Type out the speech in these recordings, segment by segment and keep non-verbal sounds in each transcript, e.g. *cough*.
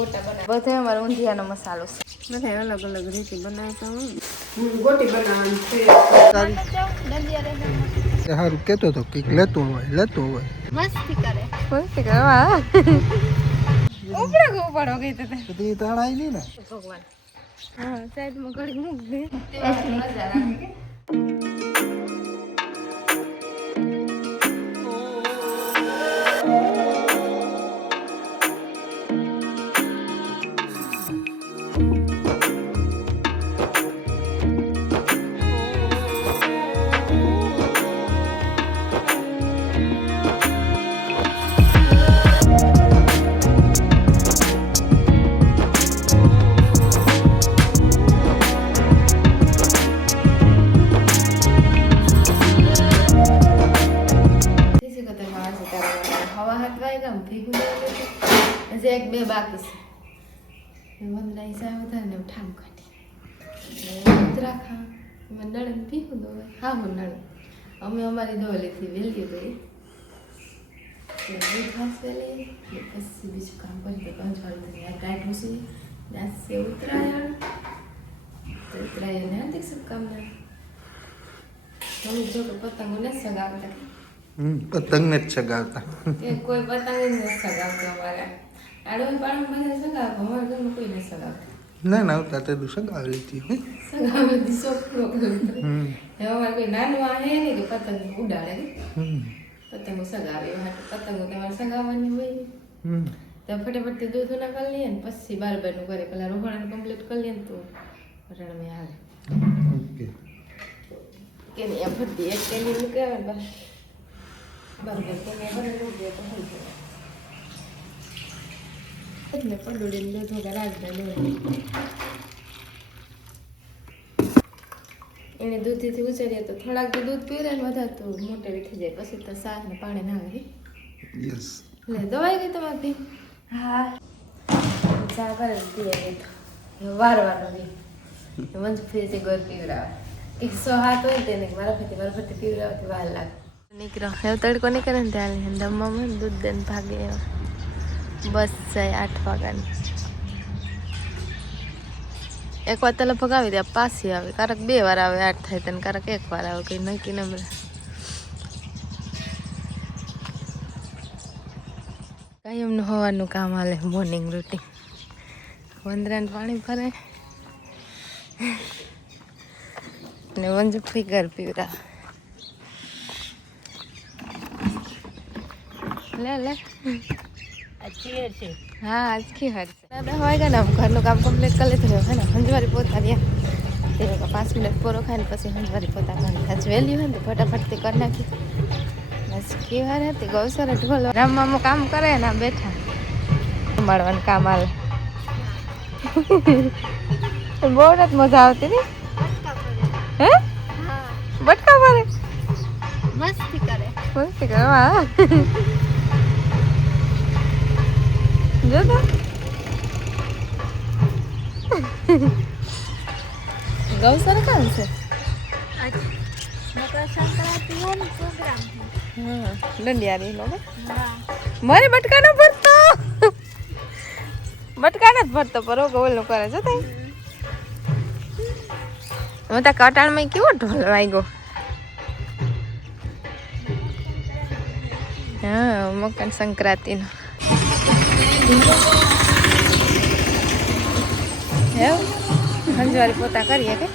ગોટા બનાવ. બધે અમારો ઊંધિયાનો મસાલો છે. બધા અલગ અલગ રીતે બનાવતા હોય. ગોટી બનાવવાની છે. સારું કેતો તો કંઈક લેતો હોય લેતો હોય. મસ્તી કરે. મસ્તી કરે વાહ ઉપડે ઉપાડો ગઈ તો બધી તણાઈ નહીં ને. ભગવાન. હા સાઈડમાં ઘડી મૂક દે. મજા રાખે વંદના હિસાબ હતા ને ઠામ કાઢી ઉતરાખા એમાં નળન ભીગું દો હા હું નળ અમે અમારી દોલીથી વેલી ગઈ બે ખાસ વેલી ને પછી બીજું કામ કરી તો થઈ આ કાઢવું છે છે ઉત્તરાયણ તો ઉત્તરાયણ ને હાર્દિક શુભકામના તમે જો કે પતંગો ને સગાવતા હમ પતંગને જ ચગાવતા કે કોઈ પતંગ નથી સગાવતો અમારે. આડોઈ પાડો બધા ઘરમાં કોઈ નથી સગાવતું. ના ના આવતા તે દુસર ગાવી લીધી હોય સગાવે દિશો પૂરો હમ. હવે અમારે કોઈ નાનું આ હે ને કે પતંગ ઉડાડે હમ. પતંગો સગાવે એવા પતંગો તમારે સગાવવાની હોય ને. હમ. તો ફટાફટ તે દૂધ ના કરી લઈએ ને પછી બાર બારનું કરે પેલા રોહણ કમ્પ્લીટ કરી લઈએ ને તો રણમે આવે. ઓકે. કે નહીં એમ ફરતી એક કેલી મૂકે આવે બાર બસ. બરાબર કે મેં ભરે મૂકે તો થઈ પડોડીને દૂધ વગર રાખતા નહીં એને દૂધથી ઉછેરીએ તો થોડાક તો દૂધ પીવે ને વધારે તો મોટે વીઠી જાય. પછી તો સાસ ને પાણી ના આવે. યસ લે દવાઈ ગઈ તમારી? હા. ચા કરે પીએ ગઈ તો વાર વાર ગઈ મંજ ફ્રી ગોર પીવડાવે એકસો હાથ હોય તેને મારા ફરતી મારા ફરતી પીવડાવતી વાર લાગે. નીકળો. હવે તડકો નીકળે ને ત્યાં દમમાં દૂધ દઈને ભાગે એવા બસ જાય આઠ વાગ્યાની. એક વાર તો ભગાવી દે પાછી આવે. કારક બે વાર આવે, આઠ થાય તને, કારક એક વાર આવે, કઈ નક્કી ન મળે. કાયમનું હોવાનું કામ હાલે મોર્નિંગ રૂટીન વંદરાને પાણી ભરે. ને વંજ ફિગર પીવરા. લે લે. હા આજ કી હર દાદા હોય ગયા ને ઘરનું કામ કમ્પ્લીટ કરી લીધું હે ને? હંજવારી પોતા રહ્યા. તે લોકો પાંચ મિનિટ પૂરો ખાઈને પછી હંજવારી પોતા કરી આજ વહેલી હોય ને ફટાફટથી કરી નાખી. બસ વાર હતી ગૌસર ઢોલ રામમામું કામ કરે ને બેઠા. સંભાળવાનું કામ હાલે. બહુ જ મજા આવતી ને? હે? બટકા મસ્તી કરે. મસ્તી કરે વાહ જો તો. ગૌસર કામ છે દંડિયારી હા મારે બટકાનો ભરતો. બટકાનો જ ભરતો, પર ઓલું કરે છે તઈ. હું ત્યાં કટાણમાં કેવો ઢોલ વાગ્યો? હા મકર સંક્રાંતિનો હંજવારી પોતા કરીએ કે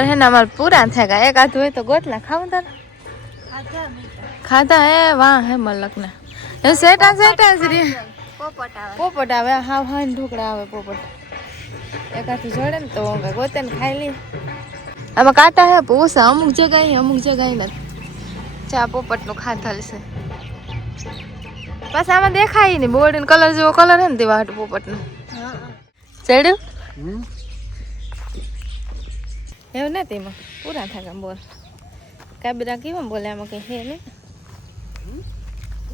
હે પૂરા થયા ગયા એક આધું હોય તો ગોટલા ખાવું તારે ખાધા હે વાહ હે મલકના. એ સેટા સેટા જ રે પોપટ આવે પોપટ હા ઢોકળા આવે પોપટ એકાથી જોડે ને તો ગોતે ને ખાઈ લઈ આમાં કાંટા હે પૂસા અમુક જગ્યાએ અમુક જગ્યાએ નથી ચા પોપટનું ખાધલ છે બસ આમાં દેખાય ને બોર્ડ કલર જેવો કલર હે ને તેવા વાટ પોપટનો. ચડ્યું? એવું નથી એમાં પૂરા થાય બોલ. કાબરા કેવા બોલે? આમાં કઈ હે નહીં?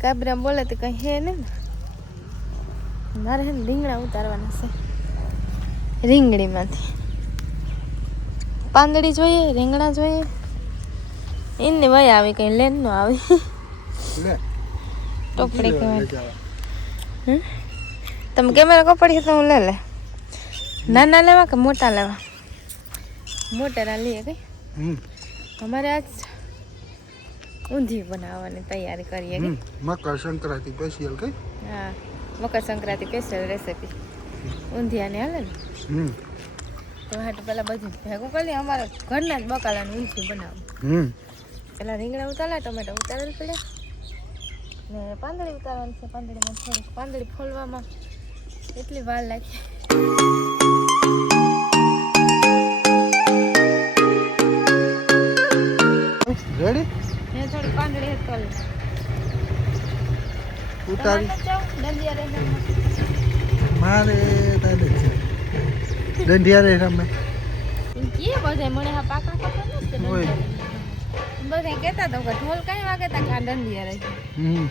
કાબરા બોલે તો કઈ હે નહીં? ને મારે હે રીંગણા ઉતારવાના છે. રીંગણીમાંથી. પાંદડી જોઈએ રીંગણા જોઈએ. એને વય આવી કઈ લેન નો આવે. લે. ટોપડી કહેવાય લઈ. તમે કેમેરા કપડી તો હું લે લે. નાના લેવા કે મોટા લેવા? મોટા ના લઈએ કઈ અમારે આજ ઊંધી બનાવવાની તૈયારી કરીએ મકર સંક્રાંતિ સ્પેશિયલ કઈ હા. મકર સંક્રાંતિ સ્પેશિયલ રેસીપી ઊંધિયાની હાલે ને? હમ. તો હાટું પેલા બધું ભેગું કરી અમારે ઘરના જ બકાલાનું ઊંધિયું બનાવું પેલા રીંગણા ઉતારા ટમેટા ઉતારેલ પડ્યા. ને પાંદડી ઉતારવાની છે પાંદડીમાં થોડીક પાંદડી ફોલવામાં એટલી વાર લાગી. રેડી ને થોડી પાંદડી હેત ઉતારી. દંડિયા રે મારે તારે છે. દંડિયા રે રમે કે બધા મને હા પાકા ખબર નથી. બધા કહેતા તો કે ઢોલ કઈ વાગે તા કે દંડિયા રહે હમ.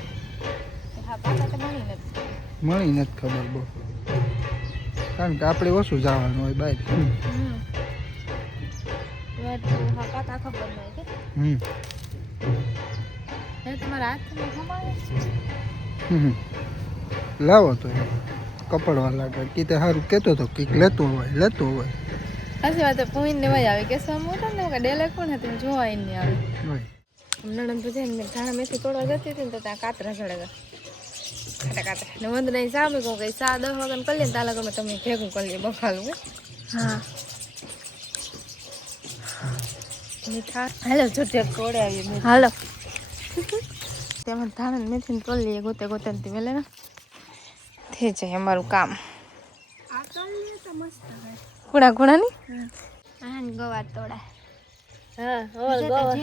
હા પાકા તો મળી નથી. મળી નથી ખબર બહુ. કારણ કે આપણે ઓછું જવાનું હોય બહાર હમ. હા ખબર કે. તમારા હાથમાં લાવો તો કપડવા લાગે. કીતે સારું કહેતો હતો કંઈક લેતો હોય લેતો હોય. સાચી વાત પૂઈ ને વહી આવે. કે સમ મોટા ને કે ડેલે કોણ હતું જોવાય નહીં આવે. નણંદ તો છે ને ધાણા મેથી તોડવા જતી હતી ને તો ત્યાં કાતરા ચડેગા કાટા કાતરા. ને વંદ નહીં સામે કહું કે સા દસ વાગ્યા કરી લઈએ તાલા તમે તમે ભેગું કરી લે બફાલું હા. હાલો કોડે આવી હાલો. તેમાં ધાણા ને મેથી તોડી લઈએ ગોતે ગોતે વેલે ને થઈ જાય અમારું કામ. આ તો મસ્ત ઘોડા ઘોડા ની? આન ગવાર તોડા. હા હવે ગવાર.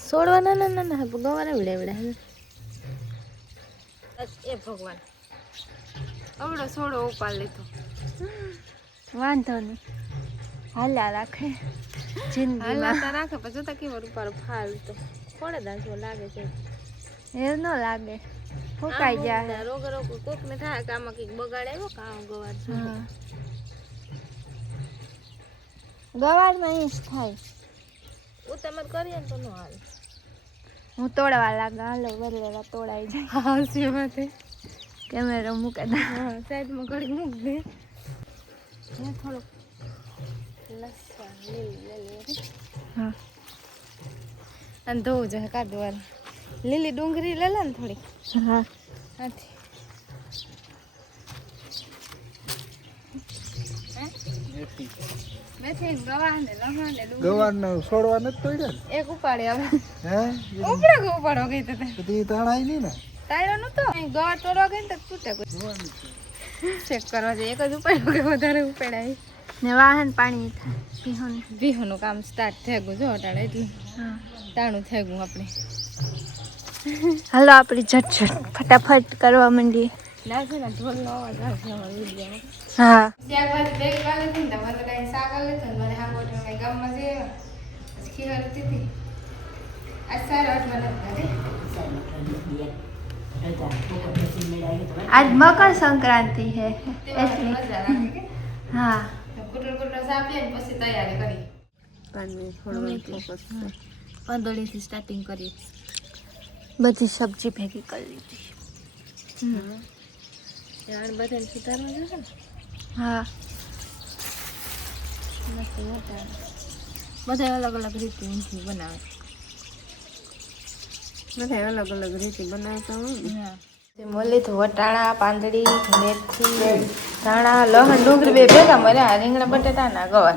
સોડવા ના ના ના ના ગવાર એવડે એવડે એ ભગવાન. અવડો સોડો ઉપાડ લીધો. વાંધો નહીં હાલા રાખે. જિંદગીમાં. હાલાતા રાખે પણ જોતા કેવો રૂપારો ફાલ તો. કોડે દાસો લાગે છે? એ ન લાગે. ફૂકાઈ જાય. રોગ રોગ કોક ને થાય કે આમાં કંઈક બગાડ આવ્યો કામ આ ગવાર નહીં થાય. હું તમે કરીએ તો ન હાલ. હું તોડવા લાગા. હાલો વરેલા તોડાઈ જાય. હા સે માથે કેમેરો મૂકે દા. હા સાઈડમાં ઘડી મૂક દે. ને થોડુંક લસણ લીલી લીલી હા અને ધોવું જોઈએ કાઢવાનું લીલી ડુંગળી લે ને થોડીક. હા. હાથી મેથી ને ગવા ને લસણ ને ડુંગળી ગવારને છોડવા નથી પડ્યા ને? એક ઉપાડે હવે. હે? *laughs* ઉપડે કે ઉપાડો ગઈ તો બધી તણાઈ નહીં ને? તાળ્યો નતો. અહીં ગવા તોડવા ગઈ ને તો તૂટે કોઈ. જોવાની છે. ચેક કરવા જોઈએ. એક જ ઉપાડ્યો કે વધારે ઉપાડાય. ને વાહન પાણી થાય. પીહોન કામ સ્ટાર્ટ થઈ ગયું જો એટલે. તાણું થઈ ગયું આપણે. *laughs* હાલો આપણી ઝટઝટ ફટાફટ કરવા માંડીએ. ના છે ને ઢોલનો અવાજ આવશે અમારા વિડીયોમાં હા શાકભાજી બેગ કાલે હતી ને તમારે કાંઈ શાક આલે તો મારે હા બોટલ કાંઈ ગામમાં જઈ આવ્યા પછી ખીર હતી હતી આજ સારા અઠમાં નથી આજ મકર સંક્રાંતિ છે તેમાં એટલે મજા રાખે કે હા કુટર કુટર સાપીએ ને પછી તૈયારી બધાને સુધારવા જશે ને? હા. મસ્ત મોટા બધા અલગ અલગ રીતે ઊંધી બનાવે. બધા અલગ અલગ રીતે બનાવતા હોય ને. મોલી તો વટાણા પાંદડી મેથી ધાણા લહણ ડુંગળી બે ભેગા મર્યા રીંગણા બટેટા ના ગવાર.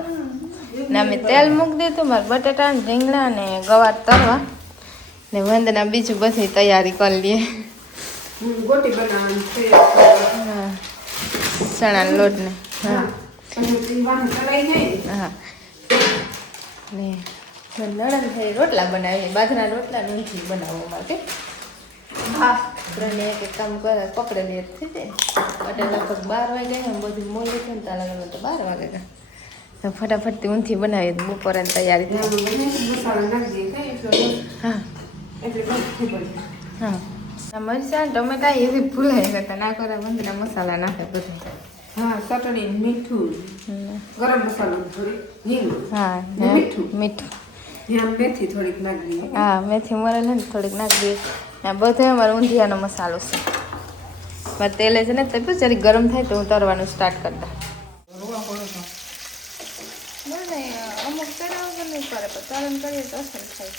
ને અમે તેલ મૂકી દીધું. મારે બટેટા ને રીંગણા ને ગવાર તરવા. ને વંદના બીજું બધી તૈયારી કરી લઈએ. હા ચણાના લોટને હા. ને નણંદ થઈ રોટલા બનાવીએ. બાજરા રોટલા નથી બનાવવા માટે. હા એક એક કામ કરે, પકડે એક થઈ જાય. લગભગ બાર વાગે બધું છે ને ત્યાં લગન બાર વાગે તો ફટાફટથી ઊંથી બનાવીએ બપોરે તૈયારી થાય. હા. હા. મરચાં ટમેટા એવી ભૂલાઈ ગયા ના કરે, મંદિરના મસાલા નાખે બધું. હા ચટણી મીઠું ગરમ મસાલો થોડી હિંગ. હા મીઠું. મીઠું. મેથી થોડીક નાખી. દઈએ હા મેથી મરેલ ને થોડીક નાખી દઈએ આ બધો અમારો ઊંધિયાનો મસાલો છે. મારે તેલ છે ને તપે જરી ગરમ થાય તો હું તરવાનું સ્ટાર્ટ કરતા ના અમુક ચણા નહીં કરે પણ તરણ કરીએ તો અસર થાય.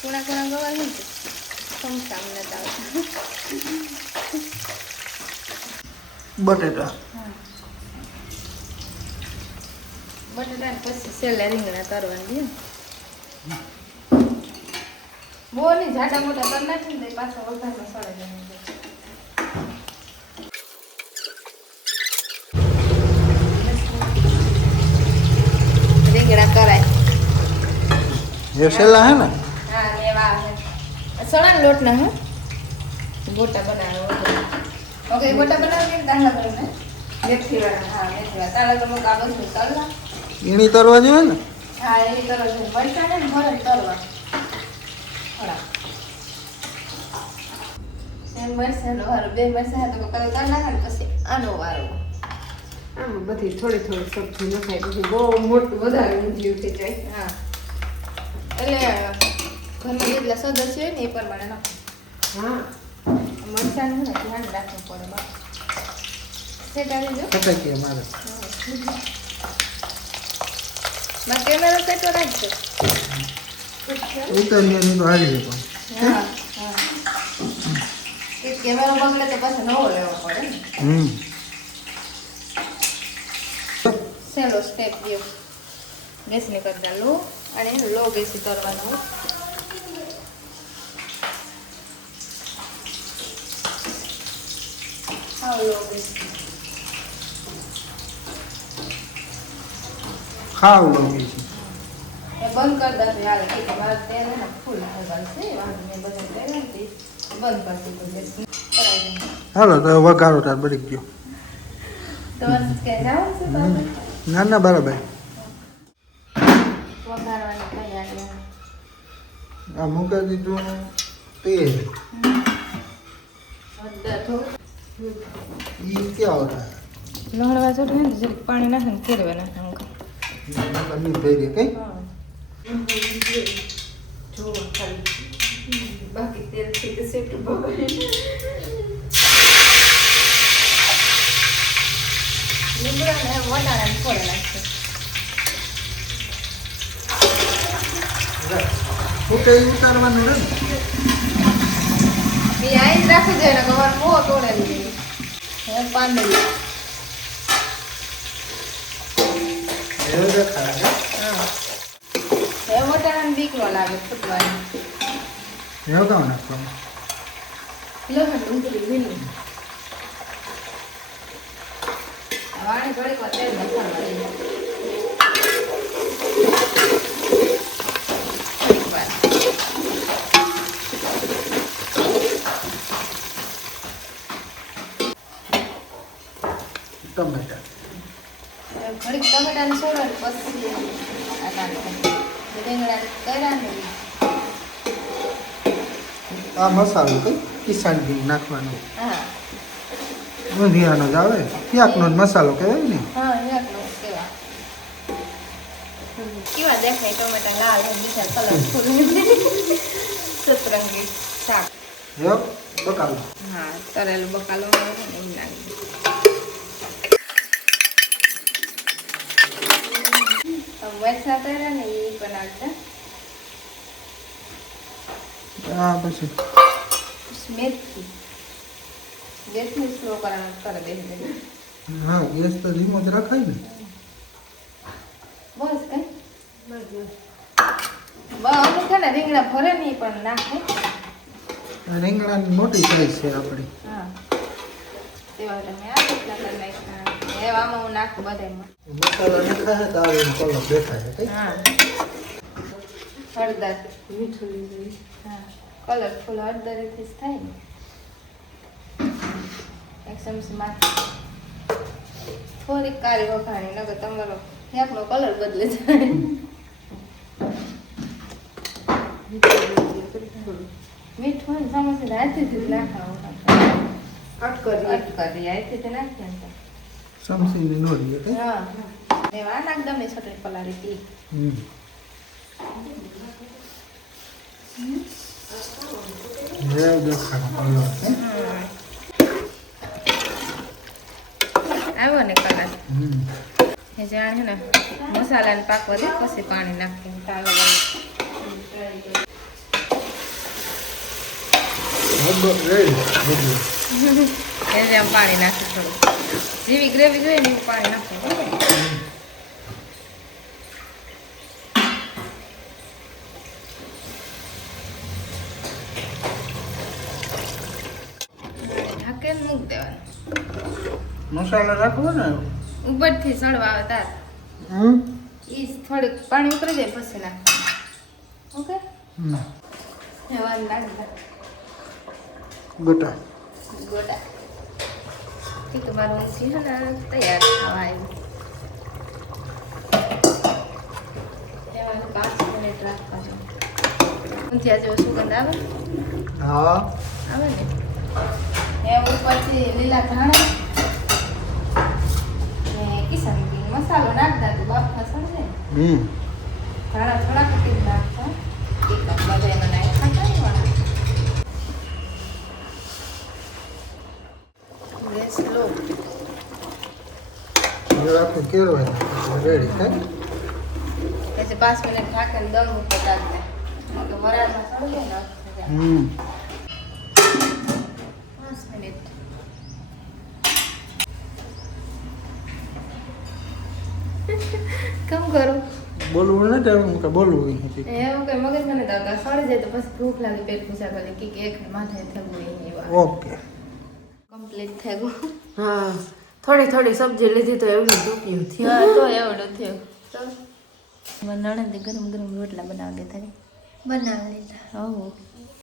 કુણા કુણા ગવા નહીં. સમસા નતા આવતા બટેટા. બટેટા પછી સેલે રીંગણા કરવાની બોલી જાડા મોટા તર નાખી ને પાછા વઘારમાં સળે જાય. રીંગણા કરાય. એ સેલા હે ને? હા લેવા આવે. સણા લોટ ના હા. ગોટા બનાવો ઓકે ગોટા બનાવી દાણા કરીને? મેથી વાળા. હા મેથી વાળા. તારા તો મુક આ બધું તરલા ઈણી તરવા જોઈએ ને? હા કરો છો મરચા ને ભરે તરવા થોડા એમ મરચાં નો વારો બે મરચાં તો કલર કરી નાખે ને પછી આનો વારો આમ બધી થોડી થોડી સબ્જી નખાય પછી બહુ મોટું વધારે ઊંધી ઉઠી જાય. હા. એટલે ઘરમાં જેટલા સદસ્ય હોય ને એ પ્રમાણે નાખો. હા. મરચાં ને ધ્યાન રાખવું પડે સેટાડી મારે માં કેમેરો સેટો રાખજો. તો આવી હા હા. કેમેરો બગડે તો પાછો નવો લેવો પડે હમ. સેલો સ્ટેપ વ્યૂ ગેસને કરતા લો અને લો બેસી કરવાનો. હાવ લો ખાવ લાગી છે. એ બંધ કરી દે તો હાલે કે મારે તેલ ને ફૂલ હગાલ છે. વાંધો મેં બધા તેલ નથી બંધ કરી દે હાલો તો વઘારો તાર બળી ગયો. તમારે કે છે ના ના બરાબર. વઘારવાની તૈયારી. આ મૂકી દીધું તેલ હળદર થોડું ઈ ક્યાં હોતા લણવા ચોટે ને જરીક પાણી નાખે ને કેરવે નાખે નહીં થઈ રહી કઈ જો બાકી તેલ છે કે સેટું બગડે નાખશે ફૂટે ઉતારવાનું ને એ આઈ જ રાખવું ને કવાર મોહ તોડે લીધી હવે પાંદડી એવું દેખાય હા હવે વટાણા બીક ન લાગે ફૂટવાની એવું કામ નાખવાનું લસણ ડુંગળી લીલી વાણી થોડીક વાર તેલ મસાલા દઈ થોડીક વાર ટમેટા. ઘડીક ટમેટાને છોડો પછી આ રીંગણા કર્યા ને આ મસાલો કઈ કિસાન ઘી નાખવાનો. હા. ઊંધિયાનો જ આવે. ક્યાંકનો જ મસાલો કહેવાય ને. કેવા. કેવા દેખાય ટમેટા લાલ બીજા બીજા કલરફુલ સતરંગી શાક. બકાલો. હા તરેલું બકાલો આવે ને એવું લાગે મરચા તર્યા ને એ બનાવતા આ પછી. મેથી ગેસની સ્લો કરવાનું કરે દે હા ગેસ તો ધીમો જ રખાય ને. બસ કઈ. બસ છે ને રીંગણા ભરે નહીં પણ નાખે. રીંગણાની મોટી સાઈઝ છે આપણી હા. તેવા તમે આ કેટલા કરી નાખ્યા. એવામાં હું નાખું બધામાં મસાલો નાખાય તો આવે કલર દેખાય કઈ? હા. હળદર. મીઠું હા કલરફુલ જ થાય ને. એક ચમચી માથે થોડીક કાળી વખાણી નગર તમારો એકનો કલર બદલે જાય. મીઠું હોય ને સમોસી હાથેથી જ નાખવાનું કટ કરી અટકાવી હાથેથી નાખીએ. સમસીને નોરી હતી હા ને વા નાખ દમે છોટલી પલારી હતી હમ મસાલા ને પછી પાણી નાખીને રેડી આમ પાણી નાખું થોડું જેવી ગ્રેવી જોઈએ ને એવું પાણી નાખું. ઢાંકીને મૂકી દેવાનું. મસાલો રાખવો ને? ઉપરથી સળવા આવે તાર. ઈ થોડીક પાણી ઉતરી જાય પછી નાખવાનું. ઓકે? ગટા એ તો મારું ઊંચી છે ને તૈયાર થવા આવ્યું એમાં પાંચ મિનિટ રાખવાનું. ઊંધિયા જેવો સુગંધ આવે? હા. આવે ને? એ ઉપરથી લીલા ધાણા ને કિસમ મસાલો નાખતા તું બાફા સમજે હમ. ધાણા થોડા કટી નાખતા એક બધા એમાં નાખતા કરવાના ગેસ લો હવે આપણે રેડી થાય પછી પાંચ મિનિટ ઢાંકીને દમ ઉપર રાખતા વરાળમાં સળગે ને હમ. પાંચ મિનિટ. કેમ કરું? બોલવું આવડતું કે બોલવું નથી. એવું કઈ મગજ મને તો અગર જાય તો પછી ભૂખ લાગે પેટ પૂછા કરે કે એક માથે થયું ઓકે. કમ્પ્લીટ થઈ ગયું. હા. થોડી થોડી સબ્જી લીધી તો એવું દુખ્યું થયું. હા તો એવડું થયું. તો? નણંદે ગરમ ગરમ રોટલા બનાવી દેતા બનાવી લીધા. હો